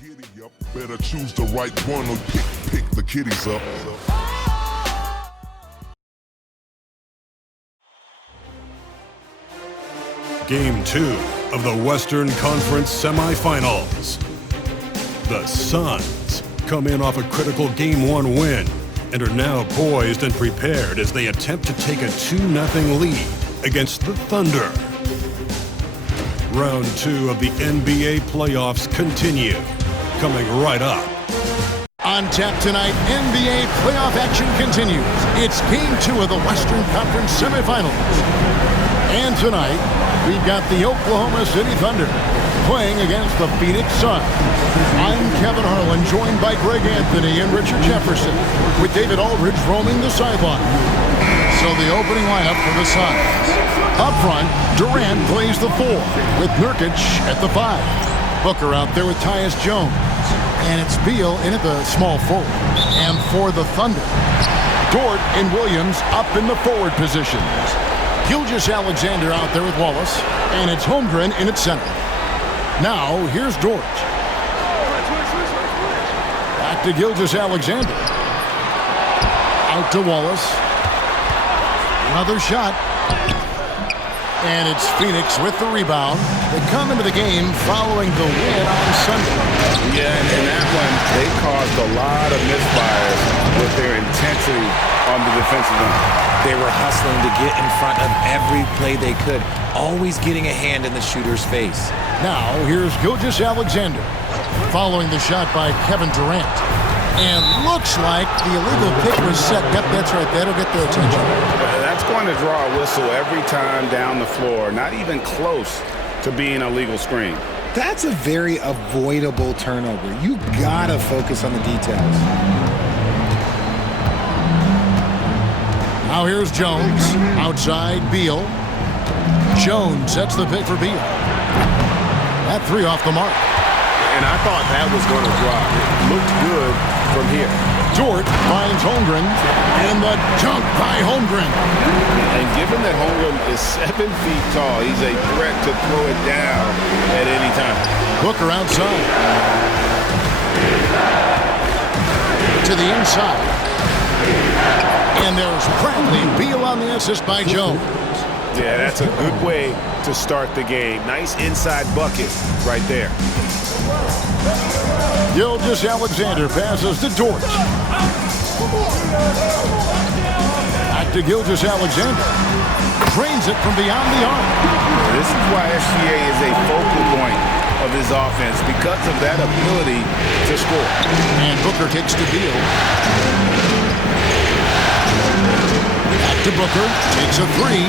Giddy up, better choose the right one or pick the kiddies up. Game 2 of the Western Conference semifinals. The Suns come in off a critical Game 1 win and are now poised and prepared as they attempt to take a 2-0 lead against the Thunder. Round 2 of the NBA playoffs continue, coming right up. On tap tonight, NBA playoff action continues. It's Game 2 of the Western Conference semifinals. And tonight, we've got the Oklahoma City Thunder playing against the Phoenix Suns. I'm Kevin Harlan, joined by Greg Anthony and Richard Jefferson, with David Aldridge roaming the sideline. So the opening lineup for the Suns. Up front, Durant plays the 4, with Nurkic at the 5. Booker out there with Tyus Jones. And it's Beal in at the small forward. And for the Thunder, Dort and Williams up in the forward positions. Gilgeous-Alexander out there with Wallace. And it's Holmgren in at center. Now, here's Dort. Back to Gilgeous-Alexander. Out to Wallace. Another shot. And it's Phoenix with the rebound. They come into the game following the win on Sunday. Yeah, and in that one, they caused a lot of misfires with their intensity on the defensive end. They were hustling to get in front of every play they could, always getting a hand in the shooter's face. Now, here's Gilgeous-Alexander following the shot by Kevin Durant. And looks like the illegal pick was set. Yep, that's right. That'll get the attention. That's going to draw a whistle every time down the floor. Not even close to being a legal screen. That's a very avoidable turnover. You gotta focus on the details. Now here's Jones. Outside, Beal. Jones sets the pick for Beal. That 3 off the mark. And I thought that was going to drop. It looked good from here. Dort finds Holmgren, and the dunk by Holmgren. And given that Holmgren is 7 feet tall, he's a threat to throw it down at any time. Booker outside. To the inside. And there's Bradley Beal on the assist by Jones. Yeah, that's a good way to start the game. Nice inside bucket right there. Gilgeous-Alexander passes to Dort. Back to Gilgeous-Alexander. Drains it from beyond the arc. This is why SGA is a focal point of his offense, because of that ability to score. And Booker kicks to Beal. Back to Booker. Takes a 3.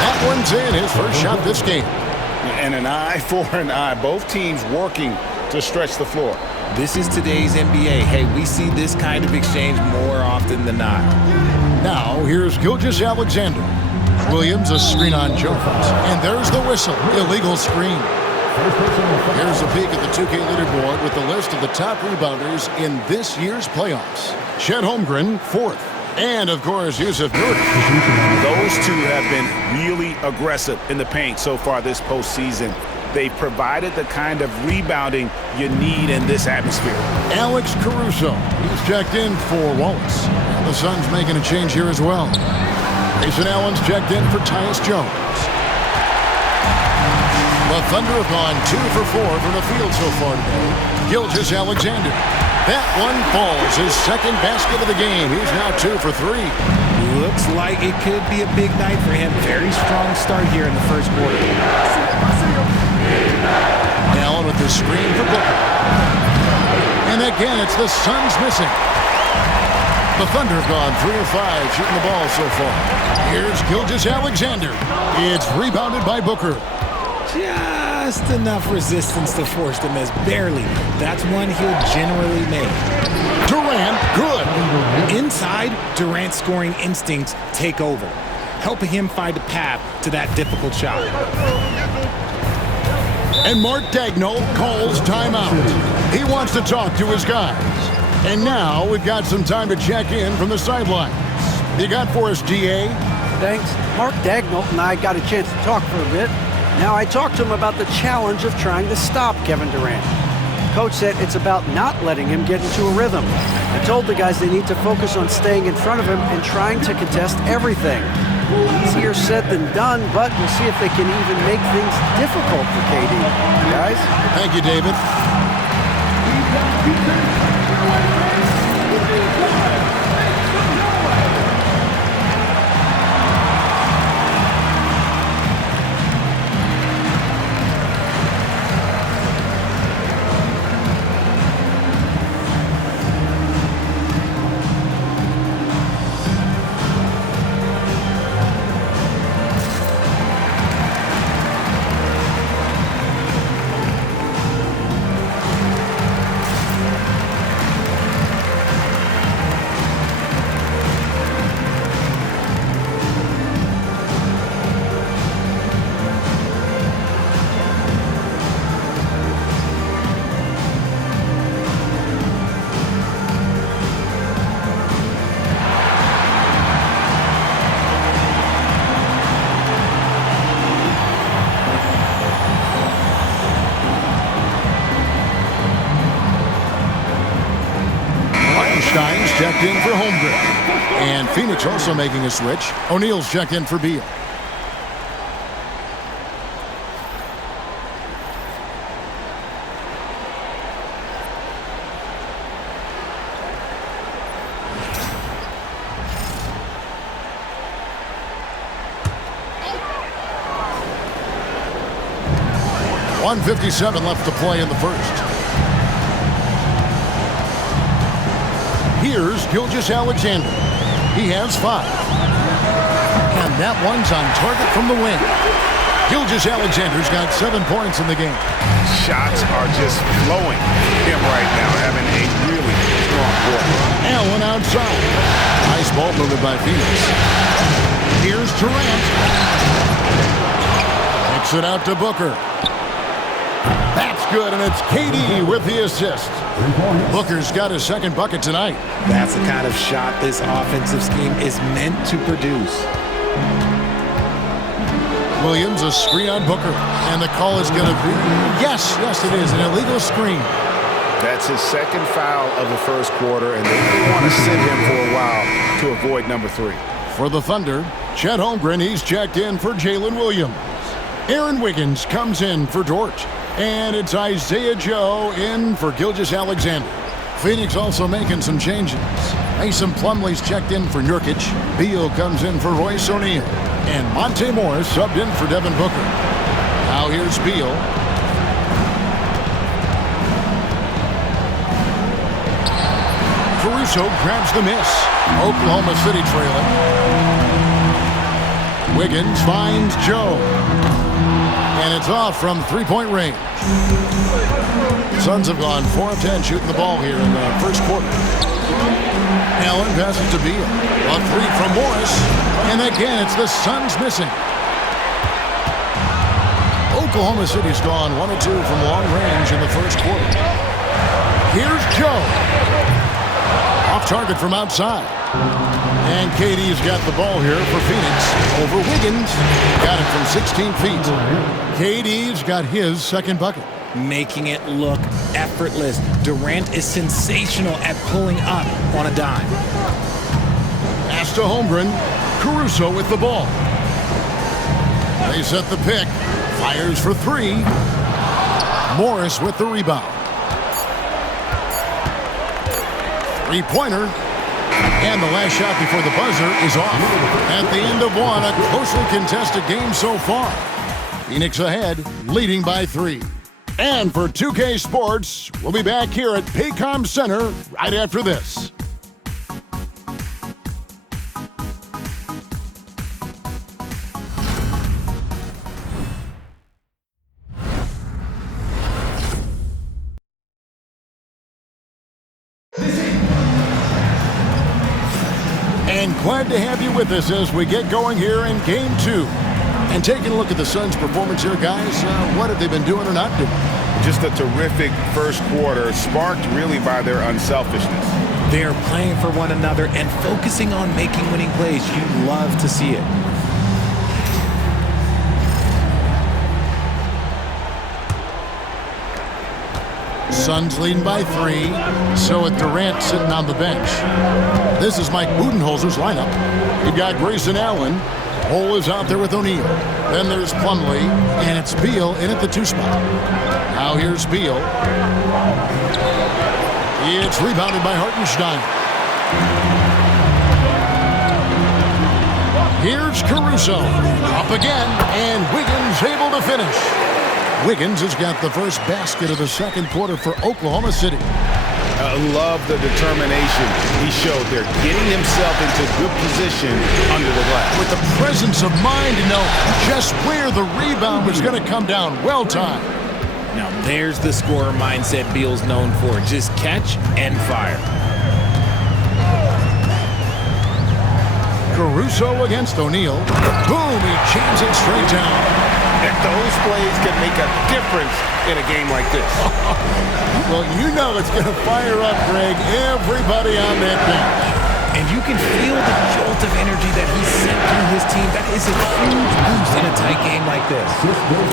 That one's in, his first shot this game. And an eye for an eye. Both teams working to stretch the floor. This is today's NBA. Hey, we see this kind of exchange more often than not. Now, here's Gilgeous-Alexander. Williams, a screen on Jones. And there's the whistle. Illegal screen. Here's a peek at the 2K leaderboard with the list of the top rebounders in this year's playoffs. Chet Holmgren, 4th. And, of course, Jusuf Nurkic. Those two have been really aggressive in the paint so far this postseason. They've provided the kind of rebounding you need in this atmosphere. Alex Caruso, he's checked in for Wallace. And the Suns making a change here as well. Grayson Allen's checked in for Tyus Jones. The Thunder have gone 2 for 4 from the field so far today. Gilgeous-Alexander. That one falls, his second basket of the game. He's now 2 for 3. Looks like it could be a big night for him. Very strong start here in the first quarter. Allen with the screen for Booker. And again, it's the Suns missing. The Thunder have gone 3 of 5 shooting the ball so far. Here's Gilgeous-Alexander. It's rebounded by Booker. Just enough resistance to force the miss. Barely. That's one he'll generally make. Durant, good. Inside, Durant's scoring instincts take over, helping him find a path to that difficult shot. And Mark Daigneault calls timeout. He wants to talk to his guys. And now we've got some time to check in from the sidelines. You got for us, DA? Thanks. Mark Daigneault and I got a chance to talk for a bit. Now, I talked to him about the challenge of trying to stop Kevin Durant. Coach said it's about not letting him get into a rhythm. I told the guys they need to focus on staying in front of him and trying to contest everything. Easier said than done, but we'll see if they can even make things difficult for KD. Guys? Thank you, David. Stein's checked in for Holmgren. And Phoenix also making a switch. O'Neal's checked in for Beal. .157 left to play in the first. Here's Gilgeous-Alexander. He has 5. And that one's on target from the wing. Gilgeous-Alexander's got 7 points in the game. Shots are just flowing him right now, having a really strong quarter. Allen outside. Nice ball movement by Phoenix. Here's Durant. Kicks it out to Booker. That's good, and it's KD with the assist. Booker's got his second bucket tonight. That's the kind of shot this offensive scheme is meant to produce. Williams, a screen on Booker, and the call is going to be, yes, it is, an illegal screen. That's his second foul of the first quarter, and they may want to sit him for a while to avoid number 3. For the Thunder, Chet Holmgren, he's checked in for Jalen Williams. Aaron Wiggins comes in for Dort. And it's Isaiah Joe in for Gilgeous-Alexander. Phoenix also making some changes. Mason Plumlee's checked in for Nurkic. Beal comes in for Royce O'Neal. And Monte Morris subbed in for Devin Booker. Now here's Beal. Caruso grabs the miss. Oklahoma City trailing. Wiggins finds Joe. And it's off from three-point range. Suns have gone 4 of 10 shooting the ball here in the first quarter. Allen passes to Beal. A 3 from Morris. And again, it's the Suns missing. Oklahoma City's gone 1 of 2 from long range in the first quarter. Here's Joe. Off target from outside. And KD's got the ball here for Phoenix over Wiggins. Got it from 16 feet. KD's got his second bucket. Making it look effortless. Durant is sensational at pulling up on a dime. Pass to Holmgren. Caruso with the ball. They set the pick. Fires for 3. Morris with the rebound. Three-pointer. And the last shot before the buzzer is off. At the end of one, a closely contested game so far. Phoenix ahead, leading by 3. And for 2K Sports, we'll be back here at Paycom Center right after this. And glad to have you with us as we get going here in Game 2. And taking a look at the Suns' performance here, guys, what have they been doing or not doing? Just a terrific first quarter, sparked really by their unselfishness. They're playing for one another and focusing on making winning plays. You love to see it. Suns leading by 3. So with Durant sitting on the bench. This is Mike Budenholzer's lineup. You've got Grayson Allen. Hole is out there with O'Neal. Then there's Plumlee, and it's Beal in at the 2 spot. Now here's Beal. It's rebounded by Hartenstein. Here's Caruso. Up again, and Wiggins able to finish. Wiggins has got the first basket of the second quarter for Oklahoma City. I love the determination he showed there, getting himself into good position under the glass. With the presence of mind to know just where the rebound was going to come down. Well timed. Now there's the scorer mindset Beal's known for. Just catch and fire. Caruso against O'Neal. Boom, he jams it straight down. And those plays can make a difference in a game like this. Well, you know it's going to fire up, Greg, everybody on that bench. And you can feel the jolt of energy that he sent through his team. That is a huge boost in a tight game like this.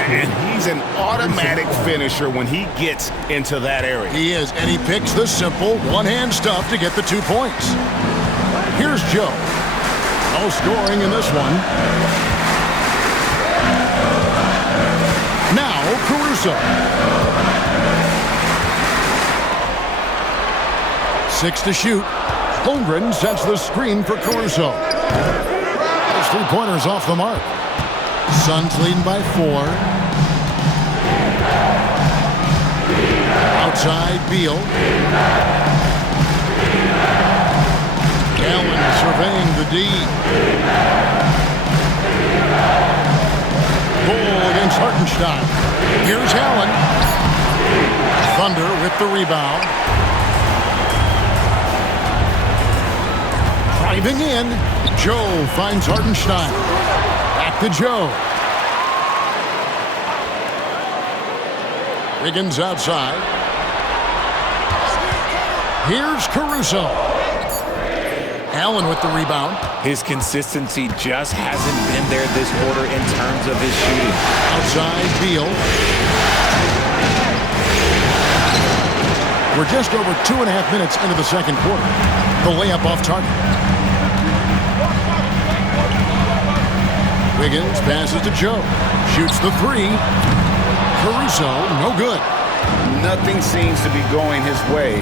And he's an automatic finisher when he gets into that area. He is, and he picks the simple one-hand stuff to get the 2 points. Here's Joe. No scoring in this one. Now, Caruso. 6 to shoot. Holmgren sets the screen for Caruso. Those 3-pointers off the mark. Suns leading by 4. Outside, Beal. Allen surveying the D. Bull against Hartenstein. Here's Allen. Thunder with the rebound. Driving in. Joe finds Hartenstein. Back to Joe. Wiggins outside. Here's Caruso. Allen with the rebound. His consistency just hasn't been there this quarter in terms of his shooting. Outside, Beal. We're just over 2.5 minutes into the second quarter. The layup off target. Wiggins passes to Joe. Shoots the 3. Caruso, no good. Nothing seems to be going his way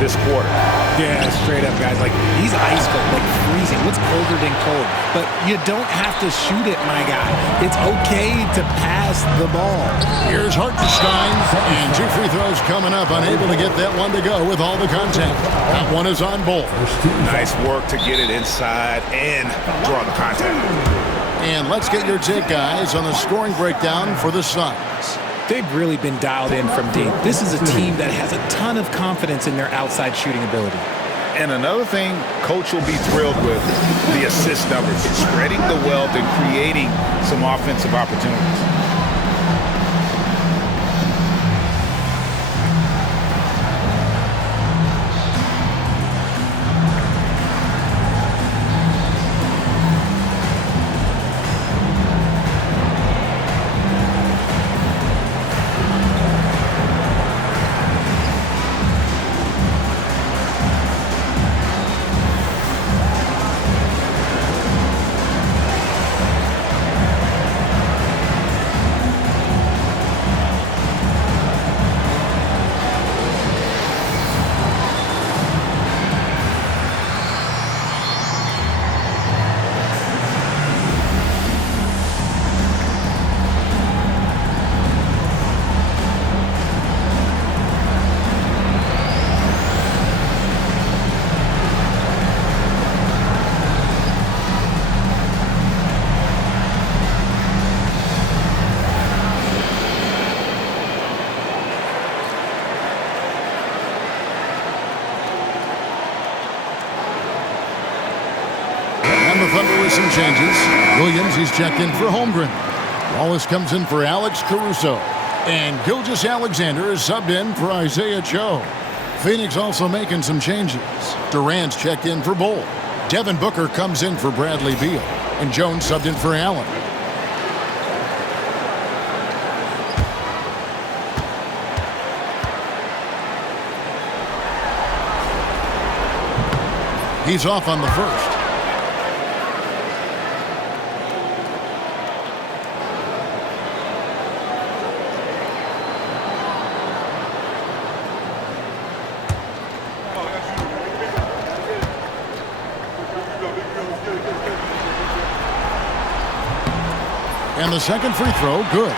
this quarter. Yeah, straight up, guys. Like, he's ice cold, like freezing. What's colder than cold? But you don't have to shoot it, my guy. It's okay to pass the ball. Here's Hartenstein, and 2 free throws coming up. Unable to get that one to go with all the contact. That one is on Bull. Nice work to get it inside and draw the contact. And let's get your take, guys, on the scoring breakdown for the Suns. They've really been dialed in from deep. This is a team that has a ton of confidence in their outside shooting ability. And another thing Coach will be thrilled with, the assist numbers, spreading the wealth and creating some offensive opportunities. The Thunder with some changes. Williams, he's checked in for Holmgren. Wallace comes in for Alex Caruso. And Gilgeous-Alexander is subbed in for Isaiah Joe. Phoenix also making some changes. Durant's checked in for Bull. Devin Booker comes in for Bradley Beal. And Jones subbed in for Allen. He's off on the first. And the second free throw, good.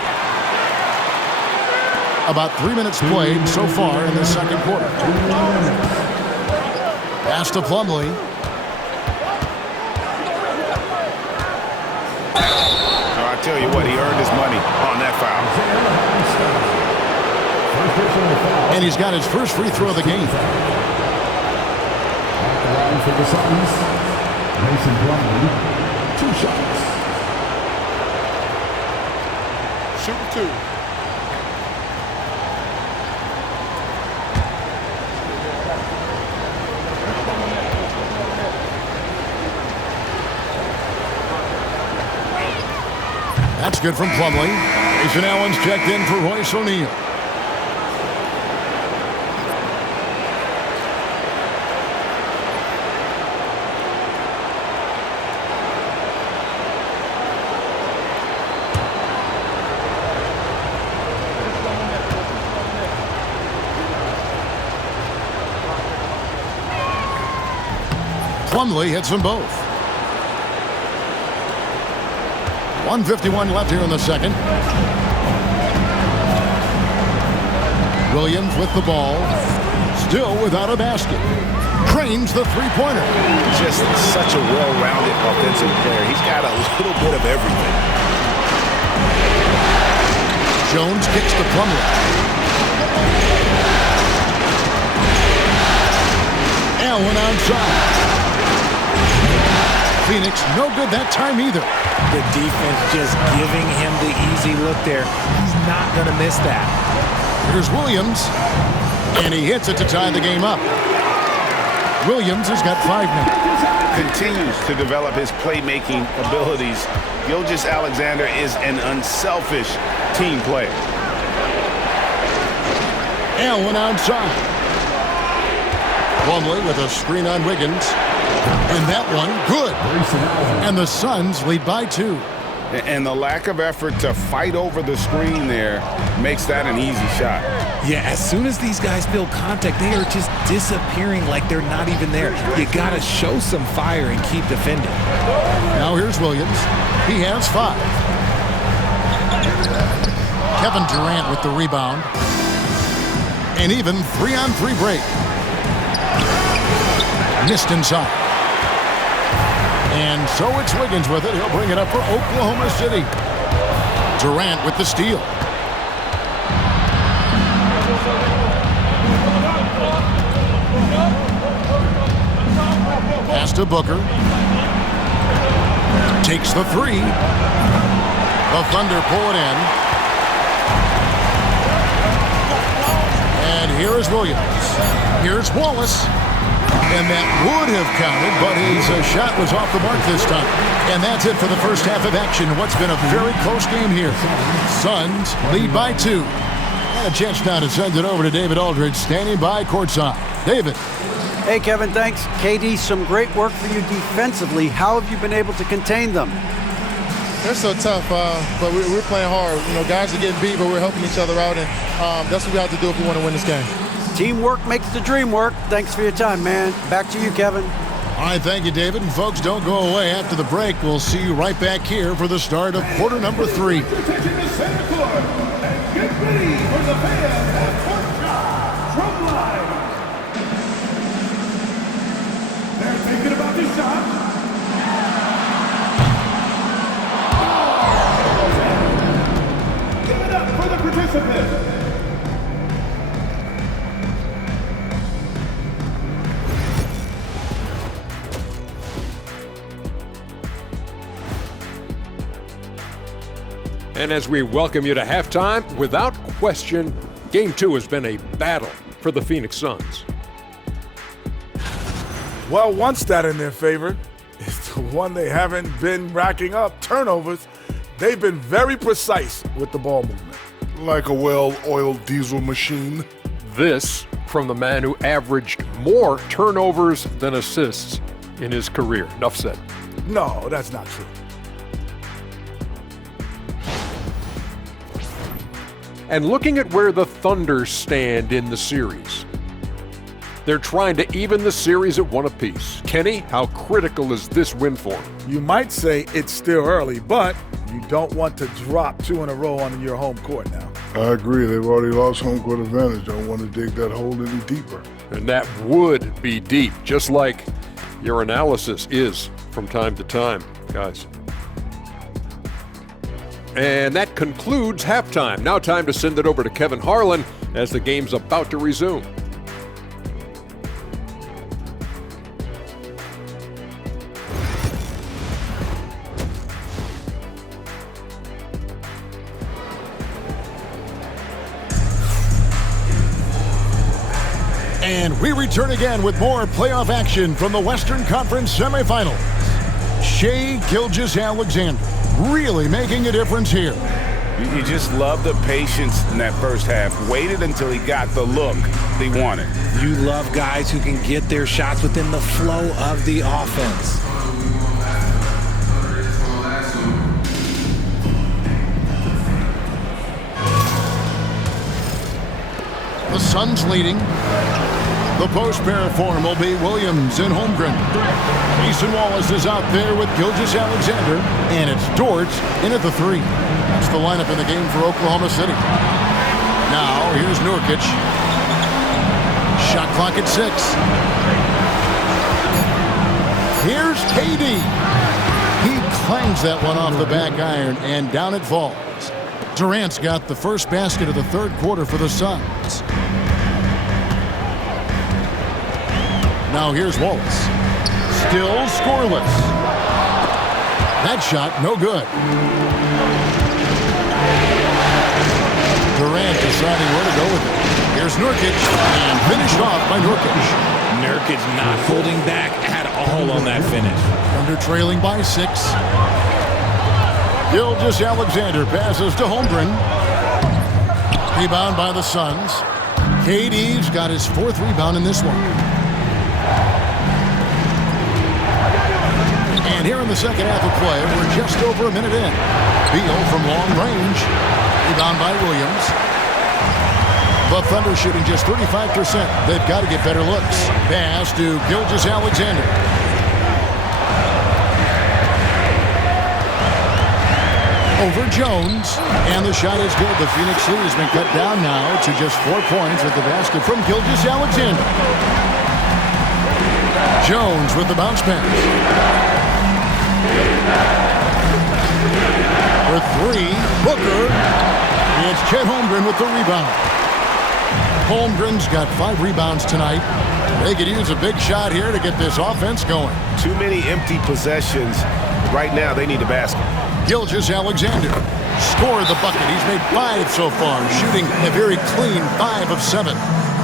About 3 minutes played so far in the second quarter. Pass to Plumlee. I tell you what, he earned his money on that foul. And he's got his first free throw of the game. For the Suns, Mason Plumlee, 2 shots. Shooting 2. That's good from Plumlee. Grayson Allen's checked in for Royce O'Neal. Plumlee hits them both. 1:51 left here in the second. Williams with the ball. Still without a basket. Trains the three-pointer. Just such a well-rounded offensive player. He's got a little bit of everything. Jones kicks to Plumlee. Allen outside. Phoenix, no good that time either. The defense just giving him the easy look there. He's not going to miss that. Here's Williams, and he hits it to tie the game up. Williams has got 5 now. Continues to develop his playmaking abilities. Gilgeous-Alexander is an unselfish team player. Allen outside. Plumlee with a screen on Wiggins. And that one, good. And the Suns lead by 2. And the lack of effort to fight over the screen there makes that an easy shot. Yeah, as soon as these guys feel contact, they are just disappearing like they're not even there. You got to show some fire and keep defending. Now here's Williams. He has 5. Kevin Durant with the rebound. An even 3-on-3 break. Missed inside. And so it's Wiggins with it. He'll bring it up for Oklahoma City. Durant with the steal. Pass to Booker. Takes the 3. The Thunder pull it in. And here is Williams. Here's Wallace. And that would have counted, but his shot was off the mark this time. And that's it for the first half of action. What's been a very close game here. Suns lead by 2. And a chance now to send it over to David Aldridge, standing by courtside. David. Hey, Kevin, thanks. KD, some great work for you defensively. How have you been able to contain them? They're so tough, but we're playing hard. You know, guys are getting beat, but we're helping each other out, and that's what we have to do if we want to win this game. Teamwork makes the dream work. Thanks for your time, man. Back to you, Kevin. All right, thank you, David. And folks, don't go away. After the break, we'll see you right back here for the start of quarter number 3. Attention to center court and get ready for the fans at court shot from line. They're thinking about the shot. Give it up for the participants. And as we welcome you to halftime, without question, Game 2 has been a battle for the Phoenix Suns. Well, one stat in their favor is the one they haven't been racking up, turnovers. They've been very precise with the ball movement. Like a well-oiled diesel machine. This from the man who averaged more turnovers than assists in his career. Enough said. No, that's not true. And looking at where the Thunder stand in the series, they're trying to even the series at 1 apiece. Kenny, how critical is this win for them? You might say it's still early, but you don't want to drop 2 in a row on your home court now. I agree. They've already lost home court advantage. Don't want to dig that hole any deeper. And that would be deep, just like your analysis is from time to time, guys. And that concludes halftime. Now time to send it over to Kevin Harlan as the game's about to resume. And we return again with more playoff action from the Western Conference semifinals. Shai Gilgeous-Alexander really making a difference here. You just love the patience in that first half. Waited until he got the look they wanted. You love guys who can get their shots within the flow of the offense. The Suns leading. The post pair form will be Williams and Holmgren. Mason Wallace is out there with Gilgeous-Alexander, and it's Dort in at the 3. That's the lineup in the game for Oklahoma City. Now, here's Nurkic. Shot clock at 6. Here's KD. He clangs that one off the back iron, and down it falls. Durant's got the first basket of the third quarter for the Suns. Now here's Wallace. Still scoreless. That shot, no good. Durant deciding where to go with it. Here's Nurkic, and finished off by Nurkic. Nurkic not holding back at all on that finish. Thunder trailing by 6. Gilgeous-Alexander passes to Holmgren. Rebound by the Suns. KD's got his 4th rebound in this one. And here in the second half of play, we're just over a minute in. Beal from long range. Rebound by Williams. The Thunder shooting just 35%. They've got to get better looks. Pass to Gilgeous-Alexander. Over Jones. And the shot is good. The Phoenix lead has been cut down now to just 4 points with the basket from Gilgeous-Alexander. Jones with the bounce pass. For 3, Booker. It's Chet Holmgren with the rebound. Holmgren's got 5 rebounds tonight. They could use a big shot here to get this offense going. Too many empty possessions. Right now, they need a basket. Gilgeous-Alexander scored the bucket. He's made 5 so far, shooting a very clean 5 of 7.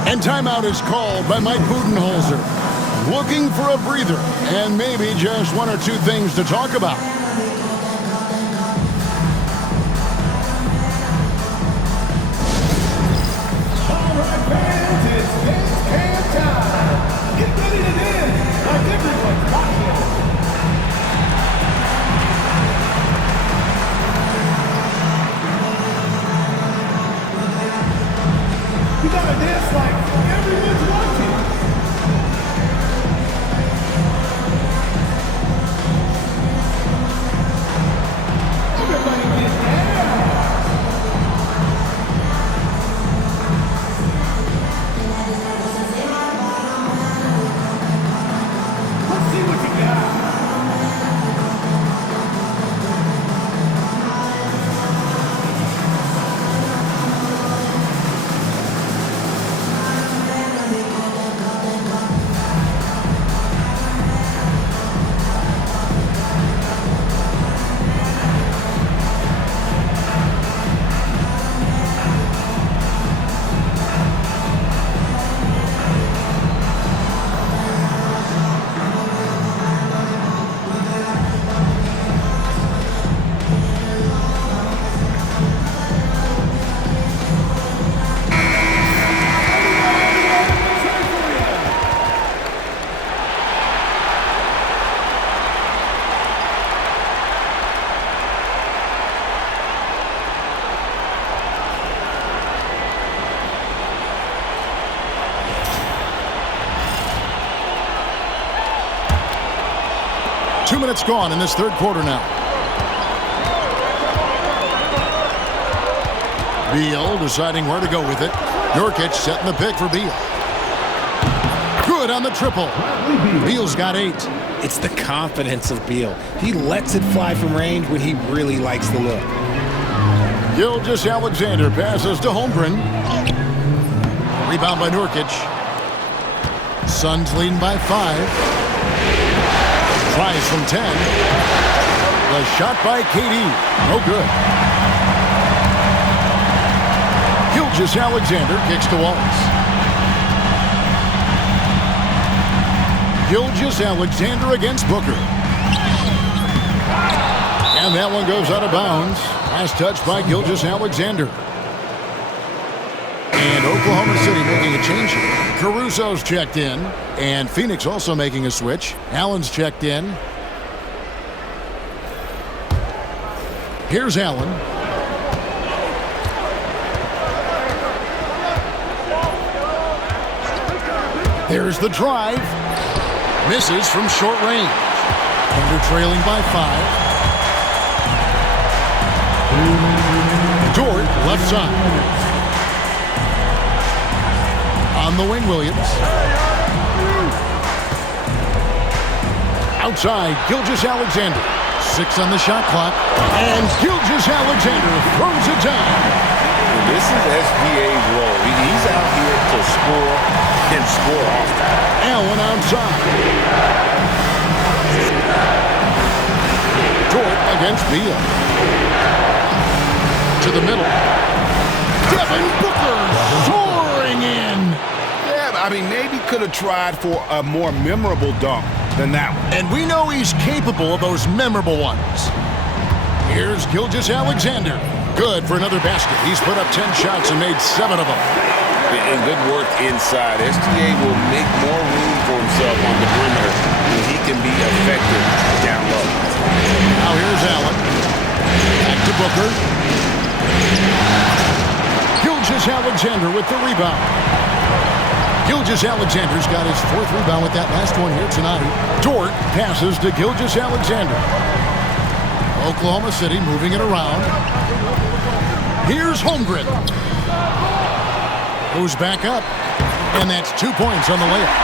And timeout is called by Mike Budenholzer. Looking for a breather and maybe just 1 or 2 things to talk about. All right, fans, it's game time. Get ready to dance like everyone's watching. You gotta dance like everyone's watching. Everybody get down. Let's see what you got. 2 minutes gone in this third quarter now. Beal deciding where to go with it. Nurkic setting the pick for Beal. Good on the triple. Beal's got 8. It's the confidence of Beal. He lets it fly from range when he really likes the look. Gilgeous-Alexander passes to Holmgren. Rebound by Nurkic. Suns leading by 5. Tries from 10. The shot by KD. No good. Gilgeous-Alexander kicks to Wallace. Gilgeous-Alexander against Booker. And that one goes out of bounds. Last touch by Gilgeous-Alexander. And Oklahoma City making a change here. Caruso's checked in. And Phoenix also making a switch. Allen's checked in. Here's Allen. There's the drive. Misses from short range. Thunder trailing by 5. Dort, left side. On the wing, Williams. Outside, Gilgeous-Alexander. 6 on the shot clock. And Gilgeous-Alexander throws it down. This is SGA's role. He's out here to score and score often. Allen outside. Dort against Beal. To the middle. Devin Booker soaring in. Yeah, I mean, maybe could have tried for a more memorable dunk than that one. And we know he's capable of those memorable ones. Here's Gilgeous-Alexander. Good for another basket. He's put up 10 shots and made 7 of them. And good work inside. SGA will make more room for himself on the perimeter when he can be effective down low. Now here's Allen. Back to Booker. Gilgeous-Alexander with the rebound. Gilgeous-Alexander's got his 4th rebound with that last one here tonight. Dort passes to Gilgeous-Alexander. Oklahoma City moving it around. Here's Holmgren. Goes back up. And that's 2 points on the layup.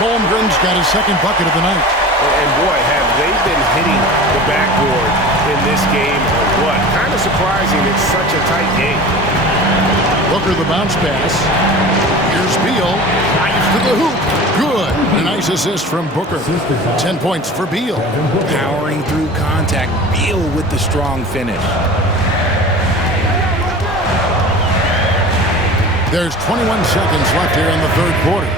Holmgren's got his 2nd bucket of the night. And boy, have they been hitting the backboard in this game or what? Kind of surprising. It's such a tight game. Booker the bounce pass. Here's Beal. Drives to the hoop. Good. A nice assist from Booker. 10 points for Beal. Powering through contact. Beal with the strong finish. There's 21 seconds left here in the third quarter.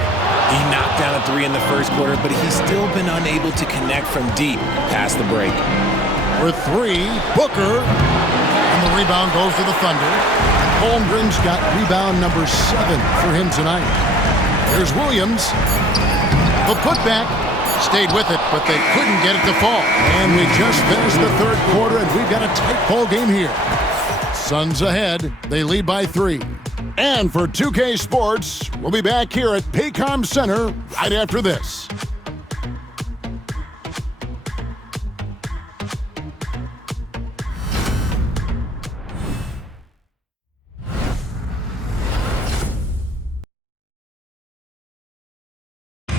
He knocked down a 3 in the first quarter, but he's still been unable to connect from deep past the break. For 3, Booker. And the rebound goes to the Thunder. Holmgren's got rebound number 7 for him tonight. Here's Williams. The putback. Stayed with it, but they couldn't get it to fall. And we just finished the third quarter, and we've got a tight ball game here. Suns ahead. They lead by 3. And for 2K Sports, we'll be back here at Paycom Center right after this.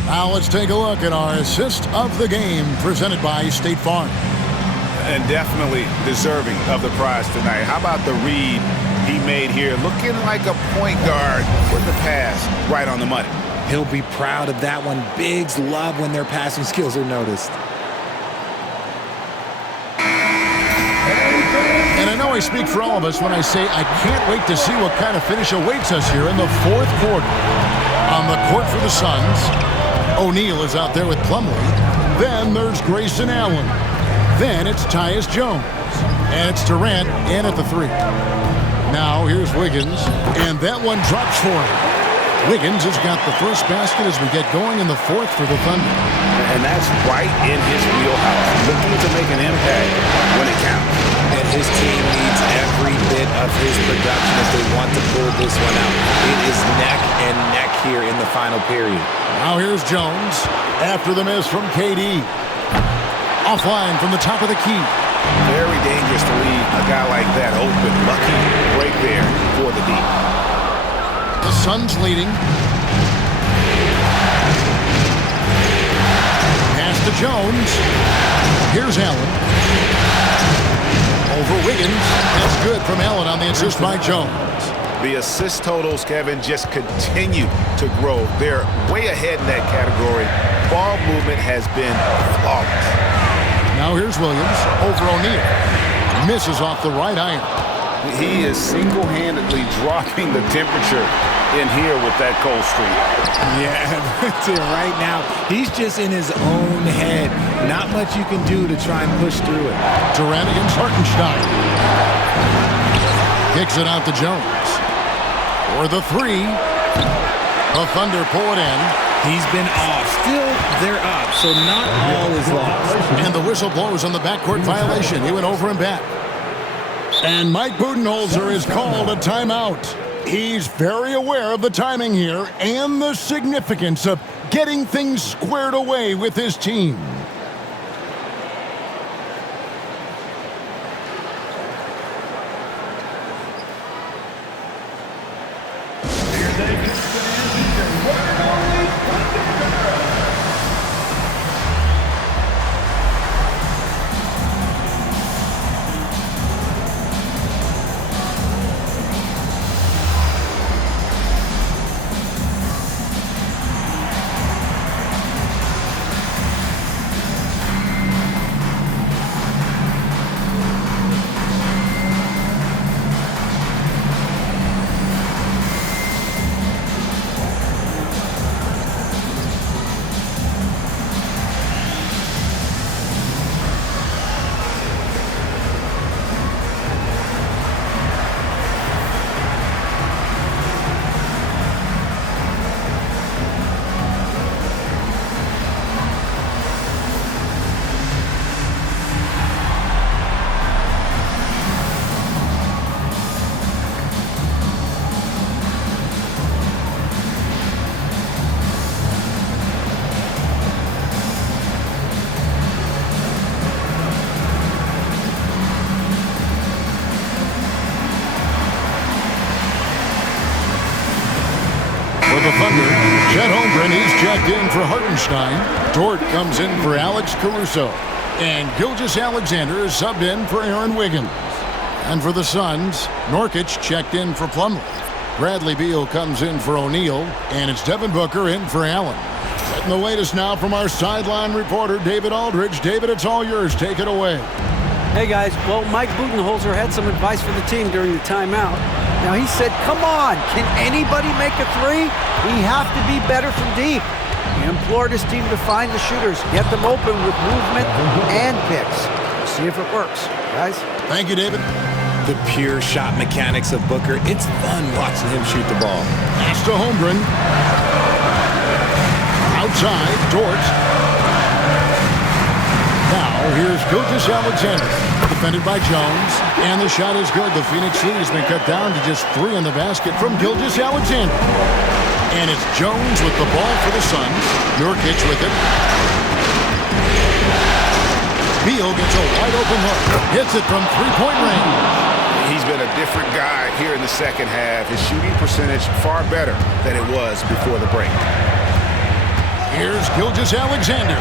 Now let's take a look at our assist of the game presented by State Farm. And definitely deserving of the prize tonight. How about the read he made here? Looking like a point guard with the pass right on the money. He'll be proud of that one. Bigs love when their passing skills are noticed. And I know I speak for all of us when I say I can't wait to see what kind of finish awaits us here in the fourth quarter. On the court for the Suns, O'Neal is out there with Plumlee. Then there's Grayson Allen. Then it's Tyus Jones. And it's Durant in at the 3. Now here's Wiggins. And that one drops for him. Wiggins has got the first basket as we get going in the fourth for the Thunder. And that's right in his wheelhouse. Looking to make an impact when it counts. And his team needs every bit of his production if they want to pull this one out. It is neck and neck here in the final period. Now here's Jones after the miss from KD. Offline from the top of the key. Very dangerous to leave a guy like that open. Lucky break there for the deep. The Suns leading. Pass to Jones. Here's Allen. Over Wiggins. That's good from Allen on the assist by Jones. The assist totals, Kevin, just continue to grow. They're way ahead in that category. Ball movement has been flawless. Now here's Williams over O'Neal. Misses off the right iron. He is single-handedly dropping the temperature in here with that cold streak. Yeah, right now, he's just in his own head. Not much you can do to try and push through it. Durant against Hartenstein. Kicks it out to Jones. For the three. The Thunder pull it in. He's been off. Still, they're up, so not all is lost. And the whistle blows on the backcourt violation. He went over and back. And Mike Budenholzer is called a timeout. He's very aware of the timing here and the significance of getting things squared away with his team. The Thunder, Chet Holmgren, he's checked in for Hartenstein. Dort comes in for Alex Caruso. And Gilgeous-Alexander is subbed in for Aaron Wiggins. And for the Suns, Nurkic checked in for Plumlee. Bradley Beal comes in for O'Neal. And it's Devin Booker in for Allen. Setting the latest now from our sideline reporter, David Aldridge. David, it's all yours. Take it away. Hey, guys. Well, Mike Budenholzer had some advice for the team during the timeout. Now, he said, come on, can anybody make a three? We have to be better from deep. He implored his team to find the shooters, get them open with movement and picks. See if it works, guys. Thank you, David. The pure shot mechanics of Booker. It's fun watching him shoot the ball. Pass to Holmgren. Outside, Dort. Now, here's Gilgeous-Alexander. Defended by Jones. And the shot is good. The Phoenix lead has been cut down to just 3 in the basket from Gilgeous-Alexander. And it's Jones with the ball for the Suns. Nurkic with it. Beal gets a wide open look. Hits it from three-point range. He's been a different guy here in the second half. His shooting percentage far better than it was before the break. Here's Gilgeous-Alexander.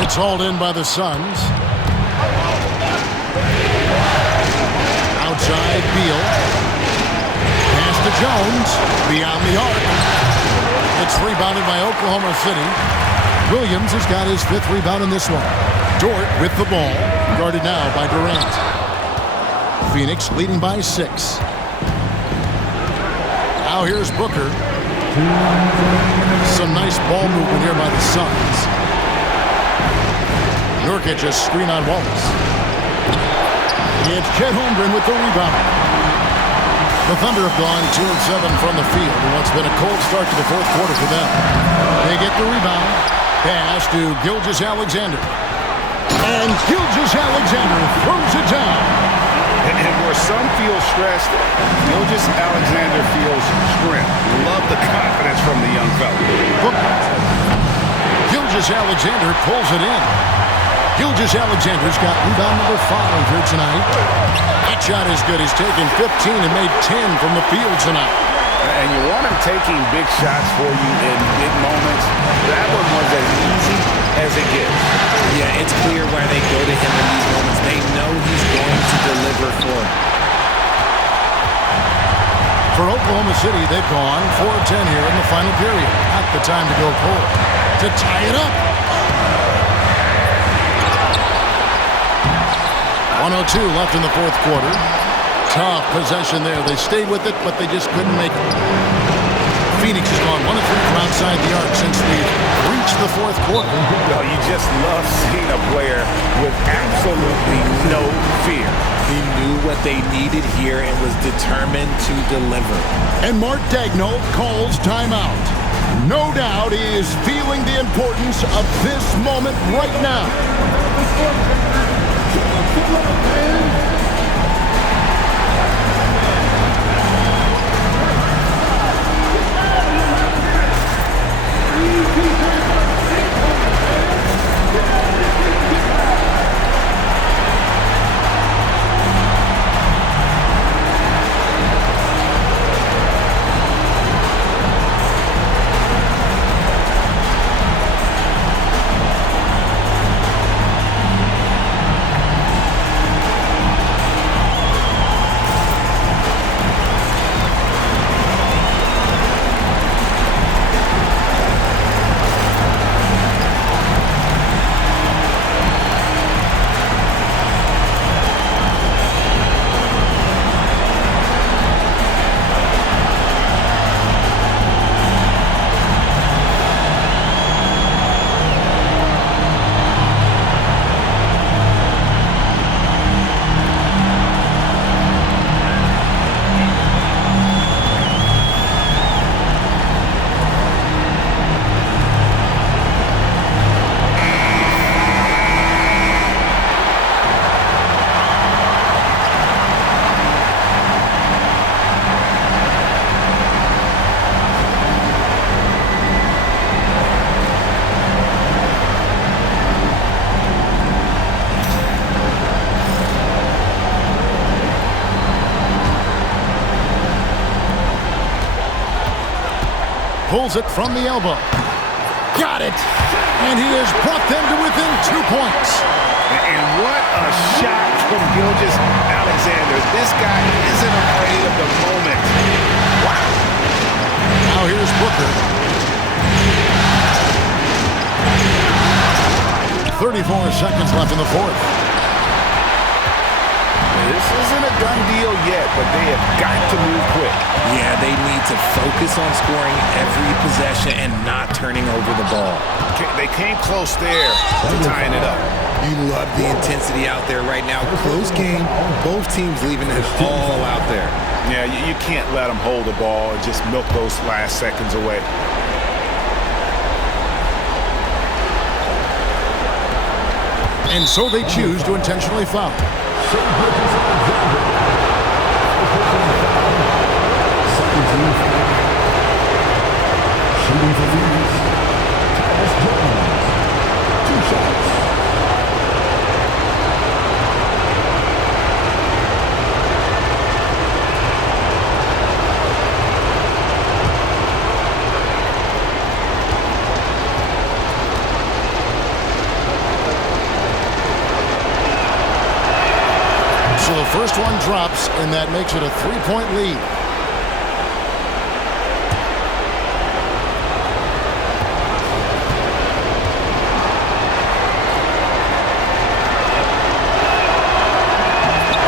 It's hauled in by the Suns. Outside, Beal. Pass to Jones. Beyond the arc. It's rebounded by Oklahoma City. Williams has got his 5th rebound in this one. Dort with the ball. Guarded now by Durant. Phoenix leading by 6. Now here's Booker. Some nice ball movement here by the Suns. Nurkic a screen on Wallace. It's Chet Holmgren with the rebound. The Thunder have gone 2 of 7 from the field in what's been a cold start to the 4th quarter for them. They get the rebound. Pass to Gilgeous-Alexander. And Gilgeous-Alexander throws it down. And where some feel stressed, Gilgeous-Alexander feels strength. Love the confidence from the young fella. Gilgeous-Alexander pulls it in. Gilgeous-Alexander's got rebound number 5 here tonight. That shot is good. He's taken 15 and made 10 from the field tonight. And you want him taking big shots for you in big moments. That one was as easy as it gets. Yeah, it's clear why they go to him in these moments. They know he's going to deliver for them. For Oklahoma City, they've gone 4-10 here in the final period. Not the time to go cold. To tie it up. 1:02 left in the fourth quarter. Tough possession there. They stayed with it, but they just couldn't make it. Phoenix has gone 1 of 3 from outside the arc since we've reached the fourth quarter. Well, you just love seeing a player with absolutely no fear. He knew what they needed here and was determined to deliver. And Mark Daigneault calls timeout. No doubt he is feeling the importance of this moment right now. Pulls it from the elbow. Got it! And he has brought them to within 2 points. And what a shot from Gilgeous-Alexander. This guy isn't afraid of the moment. Wow. Now here's Booker. 34 seconds left in the fourth. This isn't a done deal yet, but they have got to move quick. Yeah, they need to focus on scoring every possession and not turning over the ball. They came close there to tying it up. You love the intensity out there right now. Close game, both teams leaving it all out there. Yeah, you can't let them hold the ball and just milk those last seconds away. And so they choose to intentionally foul. Shooting for Phoenix, Tyus Jones, 2 shots. So the first one drops, and that makes it a 3-point lead.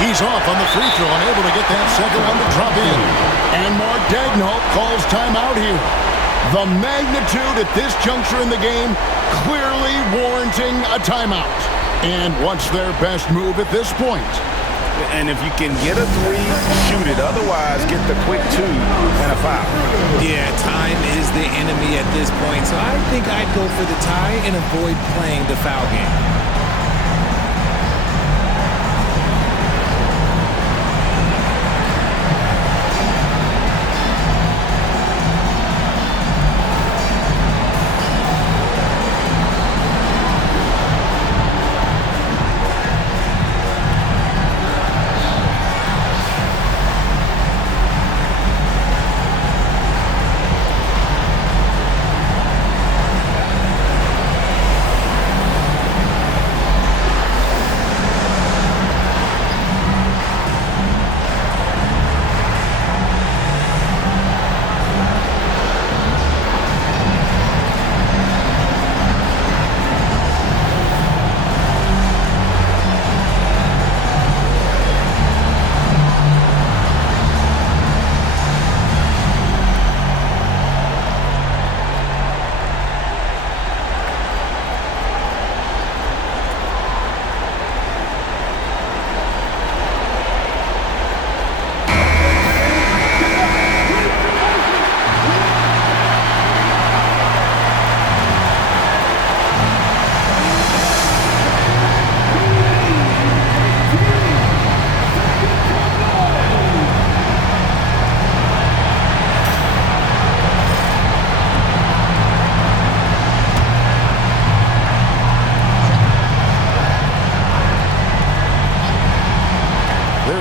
He's off on the free throw, unable to get that second one to drop in. And Mark Daigneault calls timeout here. The magnitude at this juncture in the game clearly warranting a timeout. And what's their best move at this point? And if you can get a 3, shoot it. Otherwise, get the quick 2 and a foul. Yeah, time is the enemy at this point. So I think I'd go for the tie and avoid playing the foul game.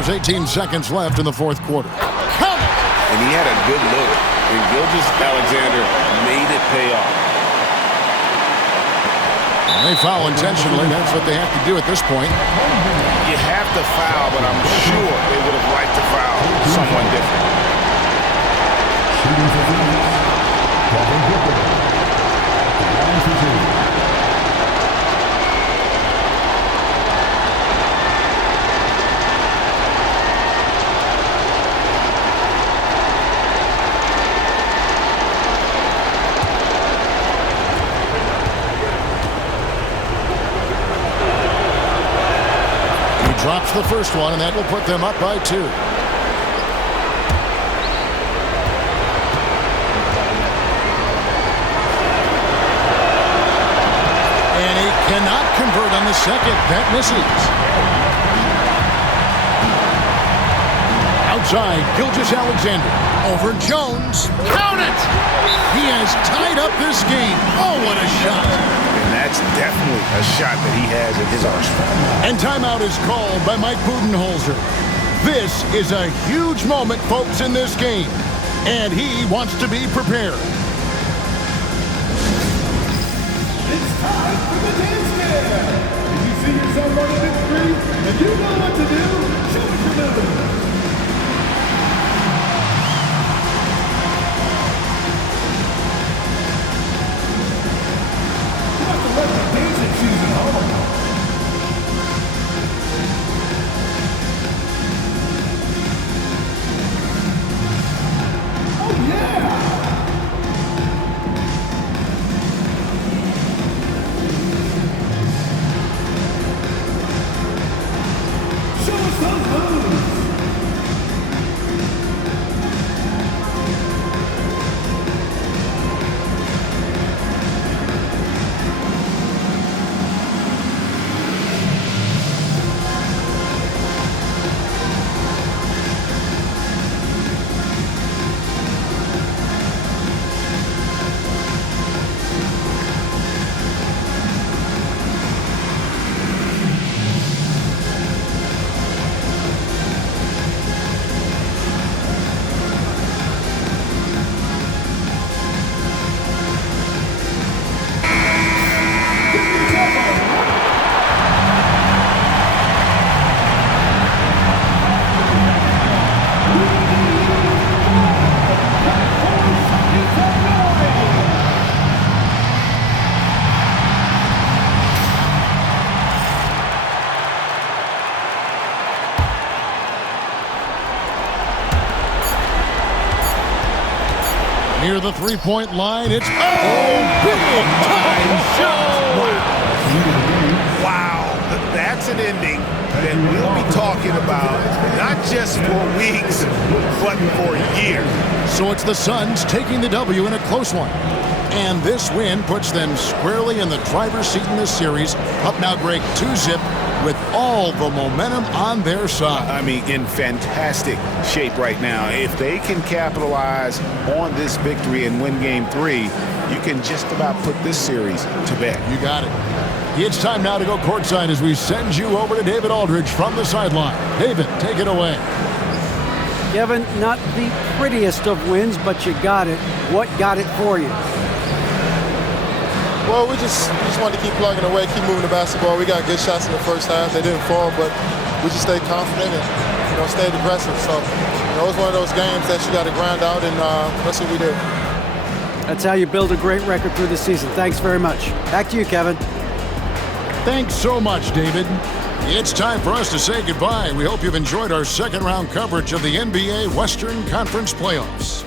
There's 18 seconds left in the fourth quarter. Count it! And he had a good look, and Gilgeous-Alexander made it pay off. They foul intentionally. That's what they have to do at this point. You have to foul, but I'm sure they would have liked to foul someone different. Shooting for Phoenix, Devin Booker. Line for two. Drops the first one, and that will put them up by 2. And he cannot convert on the second. That misses. Outside, Gilgeous-Alexander. Over Jones. Count it! He has tied up this game. Oh, what a shot. And that's definitely a shot that he has in his arsenal. And timeout is called by Mike Budenholzer. This is a huge moment, folks, in this game. And he wants to be prepared. It's time for the dance man. If you see yourself on a big screen and you know what to do, show us your moves. Let the dancing season home. Oh yeah! Show us those moves. Near the three-point line, it's big time shot! Wow, that's an ending that we'll be talking about not just for weeks, but for years. So it's the Suns taking the W in a close one. And this win puts them squarely in the driver's seat in this series. Up now, Greg, 2-zip with all the momentum on their side. I mean, in fantastic shape right now. If they can capitalize on this victory and win Game 3, you can just about put this series to bed. You got it. It's time now to go courtside as we send you over to David Aldridge from the sideline. David, take it away. Kevin, not the prettiest of wins, but you got it. What got it for you? Well, we just wanted to keep plugging away, keep moving the basketball. We got good shots in the first half. They didn't fall, but we just stayed confident and stayed aggressive. So it was one of those games that you got to grind out, and that's what we did. That's how you build a great record through the season. Thanks very much. Back to you, Kevin. Thanks so much, David. It's time for us to say goodbye. We hope you've enjoyed our second-round coverage of the NBA Western Conference Playoffs.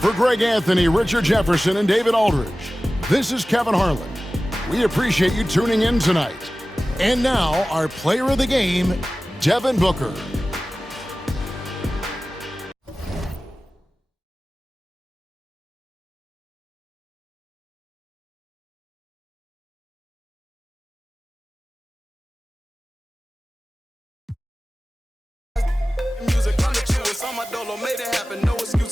For Greg Anthony, Richard Jefferson, and David Aldridge, this is Kevin Harlan. We appreciate you tuning in tonight. And now, our player of the game, Devin Booker. Music, I'm the truest. On my dolo, made it happen. No excuse.